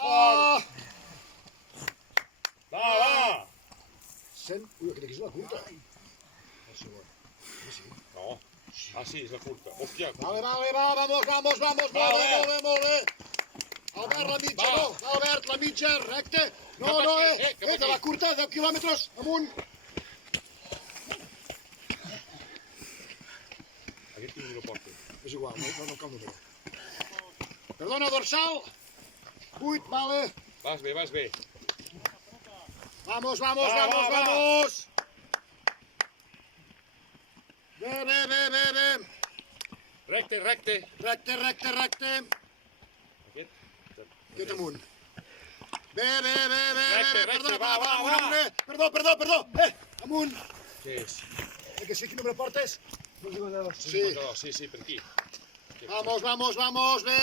Va! Va! Ui, aquest aquí és la curta. El segon. Sí. No. Ah, sí, és la curta. Hòstia. Vale, vamos. Molt bé. Albert, la mitja, no. Albert, la mitja, recte. No, de la curta, 10 quilòmetres, amunt. Aquest tinc no porta. És igual, no cal número. Perdona, dorsal. 8, vale. Vas bé. Vamos. Bé. Recte. Recte. Aquest amunt. Bé. Recte, va. Perdó. Amunt. Què és? Que sí, quin número portes? 52, sí, per aquí. Vamos. Bé.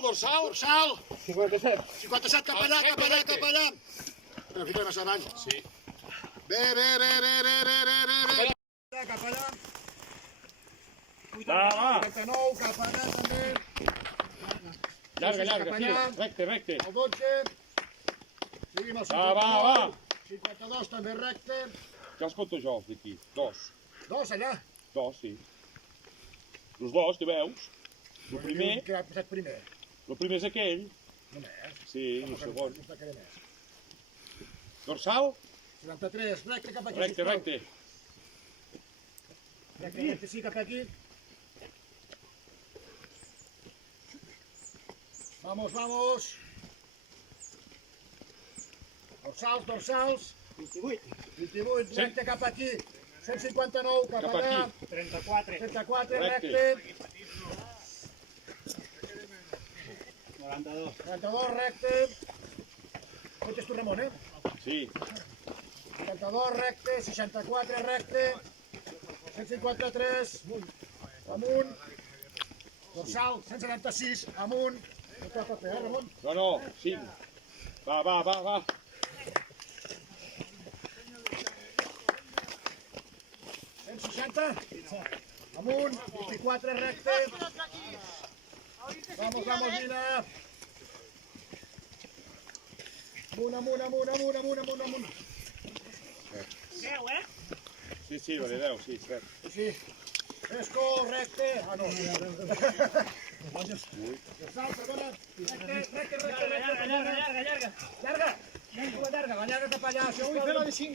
Dorsal. 57, cap allà. Però fica massa avall. Sí. Bé. Cap allà. Va. 89, cap allà també. Llarga, sí. Recte. El 12. Seguim el 59. Va. 52 també recte. Ja els compto jo, aquí. 2. 2 allà. 2, sí. Els dos, que veus? El primer... Què ha posat primer? El primer és aquell. Només. Sí, el segon. No està més. Dorsal? 73, recte cap aquí. Recte. Recte, sí, cap aquí. Vamos. Dorsals. 28, recte cap aquí. 159, cap allà. 34, recte. 42, recte. Aquest és tu, Ramon, Sí. 72, recte. 64, recte. 153, amunt. Dorsal, 176, amunt. No t'ha paper, Ramon? No, 5. Va. 160, amunt. 24, recte. Vamos, mira. Amunt. 10, Sí, vale, 10, sí, cert. Sí. Esco, recte. Ah, no. Dorsal, perdona. Recte. Llarga. La llarga cap allà. Ui, fem la de 5.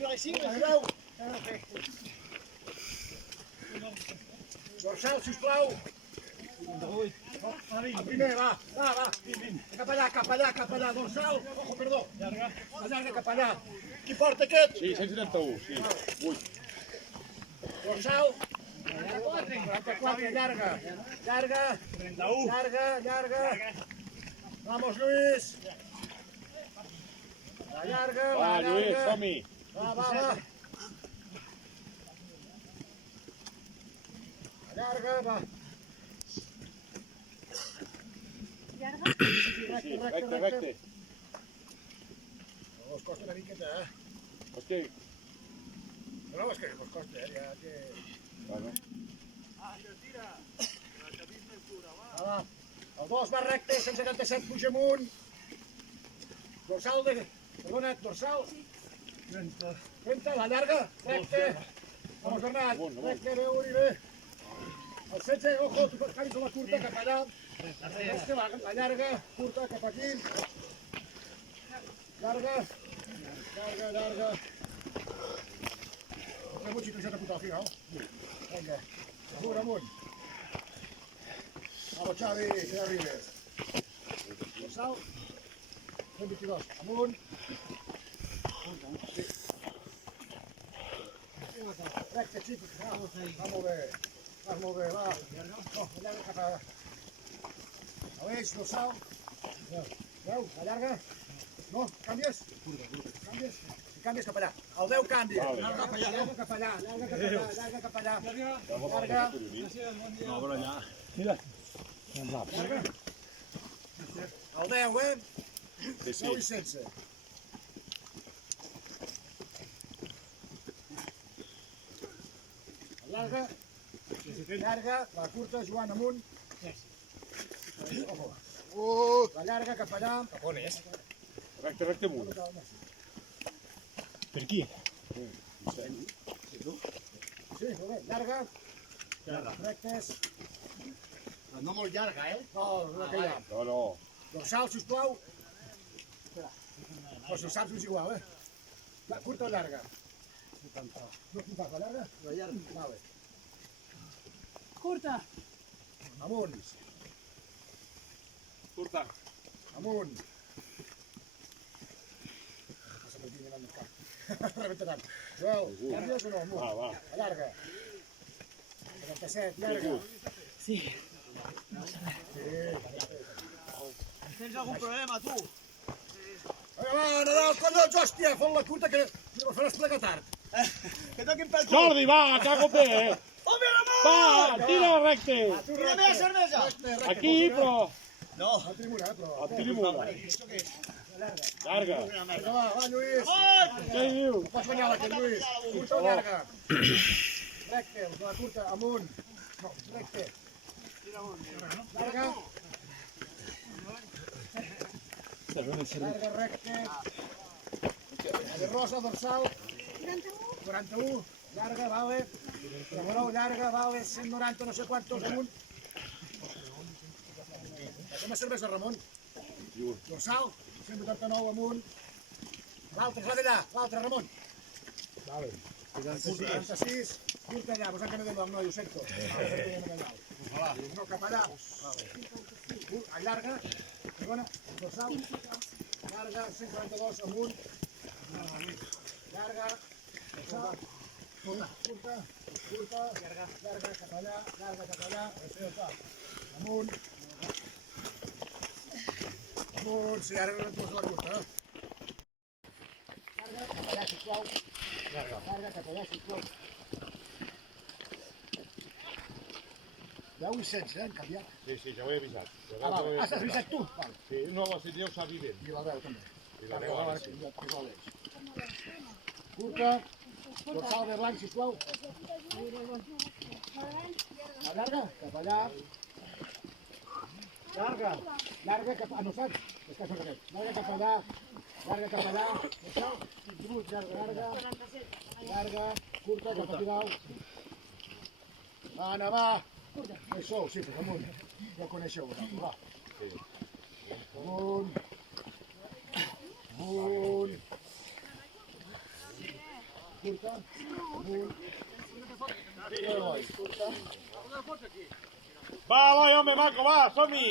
Dorsal, sisplau. El primer, va. Cap allà. Dorsal. Ojo, perdó. La llarga cap allà. Qui porta aquest? Sí, 171, sí. 8. Dorsal. 44, llarga. 31. Llarga. Vamos, Lluís. La llarga. Va, Lluís, som-hi. Va. La llarga, va. Sí, recte. No, es costa una miqueta, Hosti. No, és que es costa, ja que... Bueno. Va. El 2 va recte, 177, puja amunt. Dorsal, dorsal. 30, la llarga, recte. Vamos, Bernat, recte, bé. El 16, ojo, tu caris a la curta, cap allà. La llarga, curta, cap aquí. Llarga. Amunt, si t'ho puta al final. Vinga, amunt. Vamos, Xavi, que arribes. Dorsal. 122, amunt. Recte, xic, va molt bé, va. No, allarga cap a... Aleix, dorsal. Veu, allarga. No, canvies? Si canvies cap allà. El 10 canvia. Llarga cap allà. Llarga. No, però allà. Mira. Llarga. El 10, Sí. 10 i 16. Llarga, la curta, Joan amunt. Ojo. La llarga cap allà. Cap on és? Recte, recte amunt. Per aquí? Sí, molt bé. Llarga. Rectes. No molt llarga, No, no que hi ha. No, no. Dorsal, sisplau. O si ho saps, és igual, Curta o llarga? No, quin fas, la llarga? La llarga. Vale. Curta. Amunt. Curta. Amunt. Passa per aquí, anant al cap. Rebentaran. Joel, canvies o no? Amunt. Va, va. La llarga. 77, llarga. Sí. Tens algun problema, tu? Vinga, va, Nadal, collons, hòstia, fot la curta que me faràs plegar tard. Que toquin pel cul! Jordi, va, cago té. Home, Ramon! Va, tira recte. Tira més cervesa! Aquí, però... No. A tribuna, però. A tribuna. Això què és? Llarga. Vinga, va, Lluís. Què diu? Pots guanyar aquest, Lluís. Curta o llarga? Recte, la curta, amunt. No, recte. Llarga. Llarga, recte. De rosa, dorsal. 41. Llarga, vale. Ramon, llarga, vale. 190, no sé quantos, amunt. Com a cervesa, Ramon? Dorsal, 189 amunt. L'altre, és la d'allà, l'altre, Ramon. Vale. 46. Curta allà, vos han canviat el nom, no, ho sento. No, cap allà. Allarga, segona, dorsal. Llarga, 142 amunt. Llarga, dorsal. Curta, llarga, cap allà, amunt. Amunt, sí, ara no et poso la curta. Llarga, cap allà, sisplau. Llarga, cap allà, sisplau. 10 i 16, hem canviat. Sí, sí, ja ho he avisat. Ah, val, has avisat tu? Val. Sí, no, la Citria ho sap bé. I la veu també. I la veu ara sí. Curta, dorsal de blanc, sisplau. La llarga, cap allà. Llarga cap... Ah, no saps? És que això aquest. Llarga cap allà. Dorsal, llarga, curta, cap aquí dalt. Anna, va. Què sou? Sí, però amunt. Ja ho coneixeu, vosaltres. Va. Amunt. Curta. Amunt. Curta. Va, vai, home, maco, va, som-hi.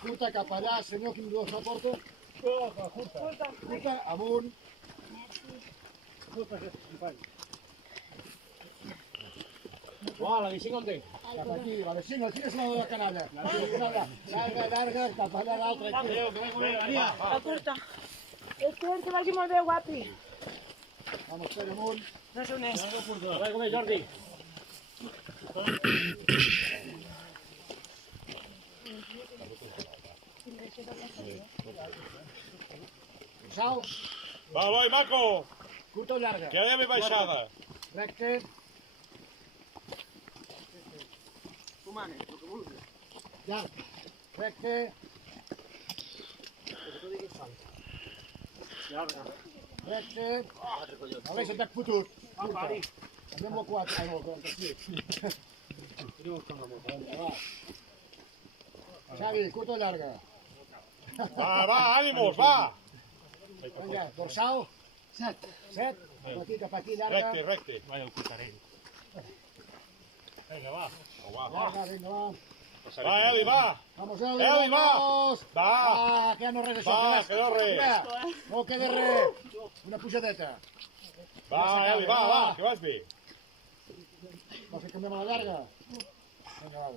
Curta cap allà, senyor, quin dos la porta? Curta, amunt. Oh, la bici com té? Cap aquí, la vecina, és la de la canalla. Llarga, cap allà l'altra. La curta. És que vagi molt bé, guapi. Vamos, per amunt. No sé on és. Va, com és, Jordi? Sal, Va, vai, maco, curta o llarga? que ja ve baixada. Recte. Llarg. Recte. Recte. A veure si t'has fotut. Curta. Anem-lo 4. Ah, no, 46. Va. Xavi, curta o llarga? Va, ànimos, va. Vinga, dorsal. 7. Cap aquí, llarga. Recte. Vaja, el cutarell. Vinga, va. Llarga, vinga, va. Va, Eli, va. Vamos, Eli, Eli, va. vamos. Va. Ah, que ja no res això. Va, que no res. Mira, no queda res. Una pujadeta. Va, Eli, va, que vas bé. Vols que canviem a la llarga? Vinga, va.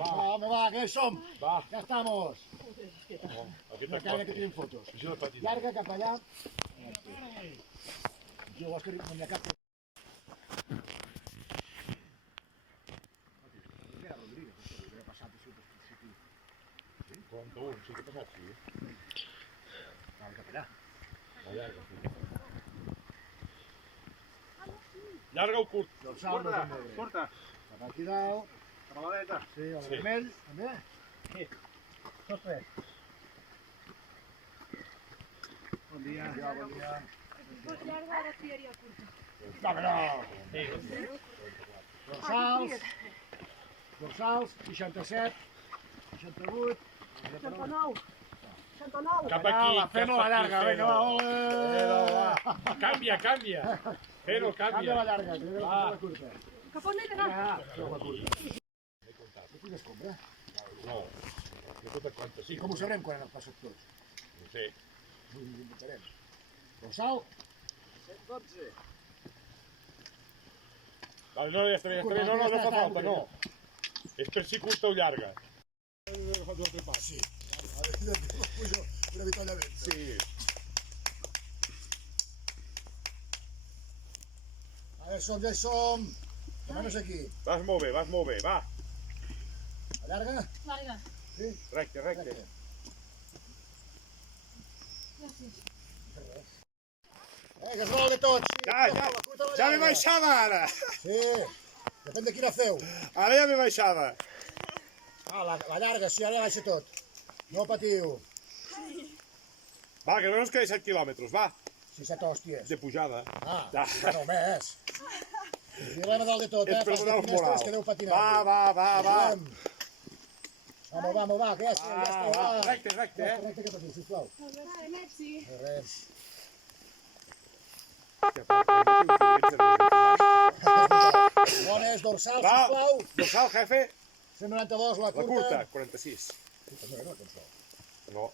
Va, home, va, que ja hi som. Va. Ja estamos. Aquesta Una cara que tenim fotos. Això de petit. Llarga cap allà. Jo vols que no n'hi ha cap. Sí que passa així. Cap allà. La llarga, sí. Llarga o curt? Dorsal, no també. Curta. Cap aquí dalt. Cap a la dreta. Sí, el Sí. vermell, també. Sí. Tots tres. Bon dia. Bon dia. Fos llarga, ara triaria curta. No, home, no. Dorsals. Dorsals, 67, 68, 69. 69. Cap aquí, la fem cap la aquí, llarga, fem-ho. vinga, va, ole! Canvia, canvia. Fent-ho, Canvia canvia. la llarga, que ve la curta. Cap on he d'anar? Ja, feu la curta. No tingues compra. No, de tota quanta, sí. I com ho sabrem quan han passat tots? No sé. Ho inventarem. Dorsal, 12. Vale, no, ja està bé, no fa falta, no. És per si curta o llarga. He agafat un altre pas. Sí. A veure, pujo una mica vent. Sí. A veure, ja hi som. Demanes aquí. Vas molt bé, va. La llarga? Llarga. Sí. Recte, recte. Gràcies. Que es vol de tots. Sí, Ja la curta o la m'he llarga? baixada ara. Sí. Depèn de quina feu. Ara ja m'he baixada. Ah, la llarga, sí, ara ja baixa tot. No patiu. Va, que no ens queda 7 quilòmetres, va. Si set hòsties. De pujada. Ah, Ja. no més. Vigilem a dalt de tot, És per Fas donar de el finestres moral. que deu patinar. Va. Vigilem. Vamos, va, que ja està, va. Recte, recte, eh? Recte cap aquí, sisplau. Merci. Res. Bones, dorsal, Va, sisplau. dorsal, jefe. 192, la La curta. curta, 46. No, no, doncs no. No.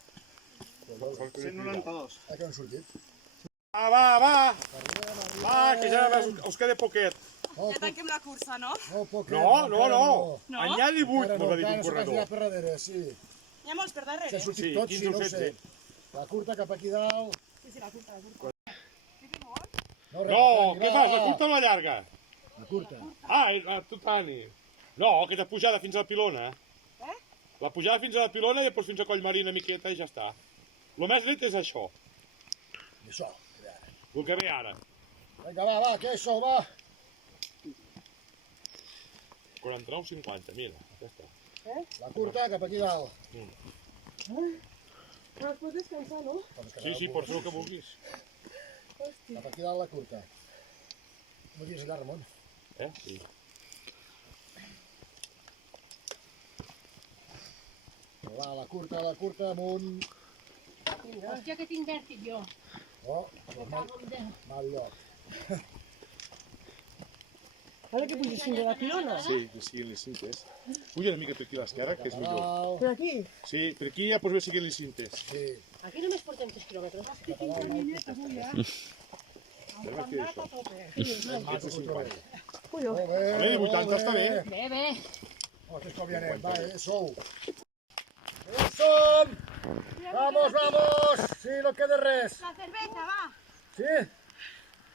192. Ah, que no han sortit. Va. Arribem. Va, que ja us queda poquet. No, Ja tanquem la cursa, no? poquet, No. No? Anyà 18, Encara mos ha dit encara un no s'ha corredor. tirat per darrere, sí. Hi ha molts per darrere. S'han sortit Sí, tots, 15 sí, o no ho sé. 16. La curta cap aquí dalt. Sí, la curta. No, No, què fas, la curta o la llarga? La curta. Ah, tu Tani. No, que t'ha pujada fins a la pilona. La pujada fins a la pilona i després fins a Collmarí una miqueta i ja està. El més dret és això, I això. el que ve ara. Vinga, va, que això, va. 49,50, mira, ja està. La curta cap aquí dalt. Però es pot descansar, no? Sí, pots fer el que vulguis. Cap aquí dalt la curta. No digues allà, Ramon. Sí. La curta, amunt. Hòstia, que tinc vèrtic jo. Oh, Me cago en Déu. mal lloc. Ara que puges fins a la pilona? Sí, que siguin les cintes. Puja una mica per aquí a l'esquerra, que és millor. Dalt. Per aquí? Sí, per aquí ja pots veure siguin les cintes. Sí. Aquí només portem 3 quilòmetres. Veure què és això? Aquests de 50. Colló. Molt bé. Home, de 80 està bé. Bé. Oh, que estalviarem, va, sou. Ja som! Vamos! Sí, no queda res. La cerveza, va. ¿Sí?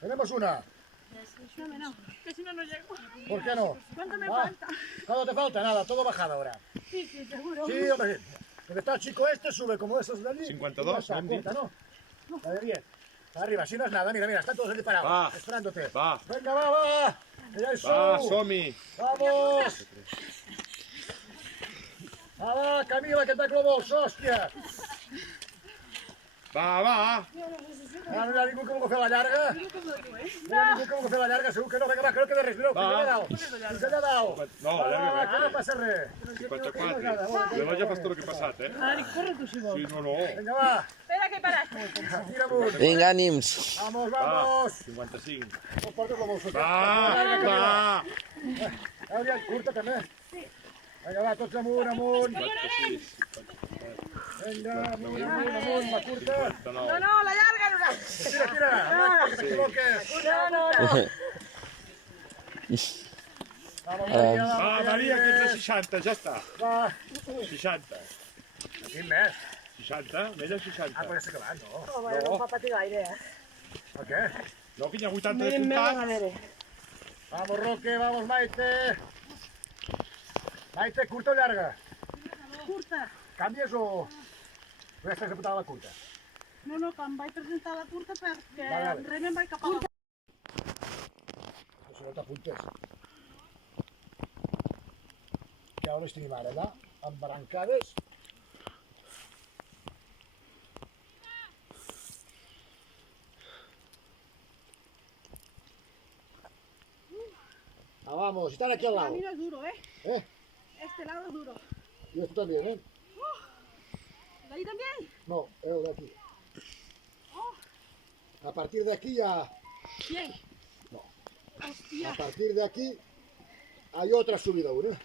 Tenemos una. No, que si no, no llego. ¿Por qué no? ¿Cuánto me Va. falta? ¿Cuánto te falta? Nada, todo bajada ahora. Sí, seguro. Sí, hombre. Porque está el chico este, sube como esos de allí. 52, Ya está, ¿me han dicho? corta, ¿no? La de 10. Arriba, si no es nada, mira, están todos allí parados, Va. esperándote. Va. Venga, va. Que ya hay Va, show. som-hi. Vamos. Va, Camila, que te clavos, hòstia. Va. Ah, no hi ha ningú que vulgui fer la llarga? No hi ha ningú que vulgui fer la llarga, segur que no. Vinga, va, que no queda res. Mireu, fins allà dalt. Fins allà dalt. No, llarga, Va, que no passa res. 54. Jo ja fas tot el que he passat, eh? Ari, corre tu si vols. Sí, no. Vinga, va. Espera, que paras. Tira amunt. Vinga, ànims. Vamos, Va, vamos. 55. No portes la bolsa. Va. Adrià, curta també. Vinga, va, tots amunt. Vinga, amunt, la curta. No, la llarga no la... Tira. No t'equivoques. No. Vamos, Va, Maria, que ets de 60, ja està. Va. 60. Quin més? 60, més de 60. Ah, però ja s'ha acabat, no? No fa patir gaire, Per què? No, que hi ha 80 de Miren més a comptat. veure. Vamos, Roque, vamos, Maite. Maite, curta o llarga? Curta. Canvies o ja estàs apuntada a la curta? No, que em vaig presentar la curta perquè Vale. res me'n vaig cap a la... Si no t'apuntes. Ja on les tenim ara, allà, embrancades. Ah, vamos, están aquí al lado. Camino es duro, ¿eh? ¿Eh? Este lado es duro. Y esto también, ¿eh? ¿De ahí también? No, el de aquí. A partir de aquí ya... Bien. No. Hostia. A partir de aquí hay otra subida aún, ¿eh?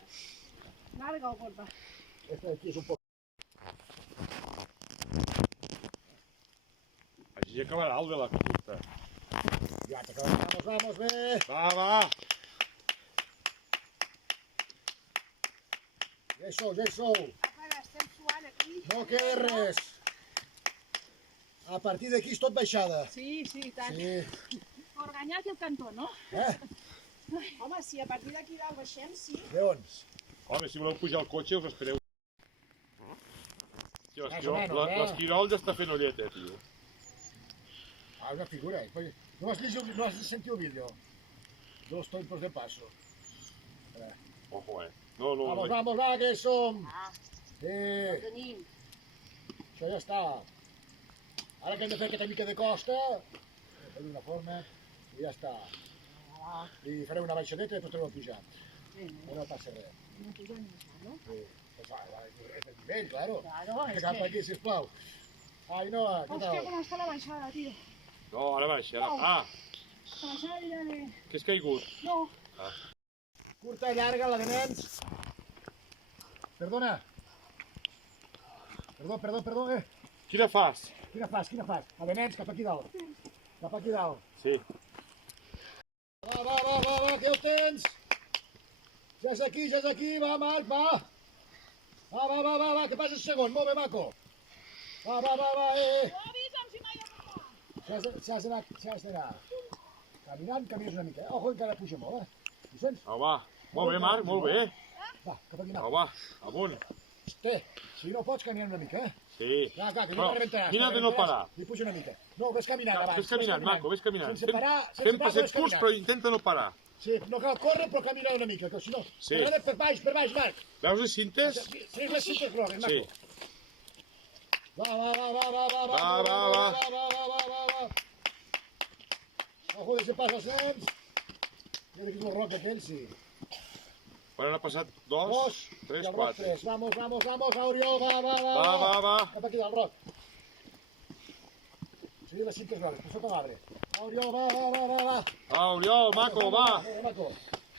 ¿Larga o corta? Esta de aquí es un poco... Així acabarà el de la curta. Ya te acabamos, vamos, ve. Va. Ja hi sou, ja hi sou. Ara estem suant aquí. No queda res. A partir d'aquí és tot baixada. Sí, sí, tant. Sí. Organyat i el cantó, no? Eh? Home, si a partir d'aquí dalt baixem, sí. Lleons. Home, si voleu pujar al cotxe us espereu. Tio, Més o menys, l'esquirol ja està fent olleta, tio. Ah, una figura. No has sentit el vídeo. 2 tiempos de paso. Ojo, No, Vamos, vamos, va, que som. Ho tenim. Això ja està. Ara que hem de fer aquesta mica de costa, fer una forma, i ja està. I faré una baixadeta i després tornem a pujar. No passa res. No puja ni això, no? Sí. Pues, és el nivell, claro. Claro, és Cap que... aquí, sisplau. Ai, Noa, què Hòstia, tal? com està la baixada, tio. No, ara baixa. Ah, La baixada ja de... que has caigut. No. Curta i llarga, la de nens. Perdona. Perdó, Quina fas? Quina fas? La de nens, cap aquí dalt. Cap aquí dalt. Sí. Va, que ho tens. Ja és aquí, va, Marc, va. Va, que passes segon, molt bé, maco. Va, Avisa'm si mai S'has d'anar. Camines una mica. Ojo, encara puja molt, Ho sents? Au, va. Molt bé, Marc, molt bé. Va, cap aquí Au, anar. va, amunt. Té, si no pots, camina una mica, Sí. Clar, que Però, no rebentaràs. mira de no parar. I puja una mica. No, ves caminant abans. Ves caminant, maco, ves caminant. Sense parar, Fem parar, passets ves curts, caminant. però intenta no parar. Sí, no cal córrer, però caminar una mica, que si no... Sí. Per baix, Marc. Veus les cintes? Segueix les cintes grogues, Sí. maco. Va. Ojo, deixa pas els nens. Mira que és el roc aquell, sí. Bueno, n'ha passat 2, Dos, 3, i el roc 4. 3. Vamos, Oriol, va. Va. Cap aquí del roc. Seguir les cintes grogues, per sota l'arbre. Oriol, va. Va, Oriol, maco, va. Maco,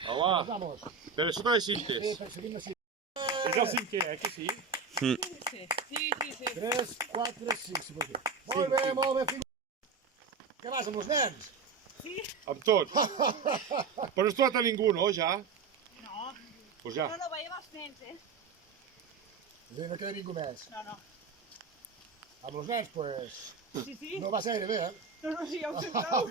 Au, va. vamos. Però sota les Sí, cintes. seguim les cintes. És el cinquè, que sí? Sí. 3, 4, 5, si pot dir. Molt bé, fill. Què vas, amb els nens? Amb tot. Però no has trobat a ningú, no, ja? No. Pues ja. No veiem els nens, No queda ningú més. No. Amb els nens, pues, Sí. no va gaire bé, No, sí, ja ho sé prou.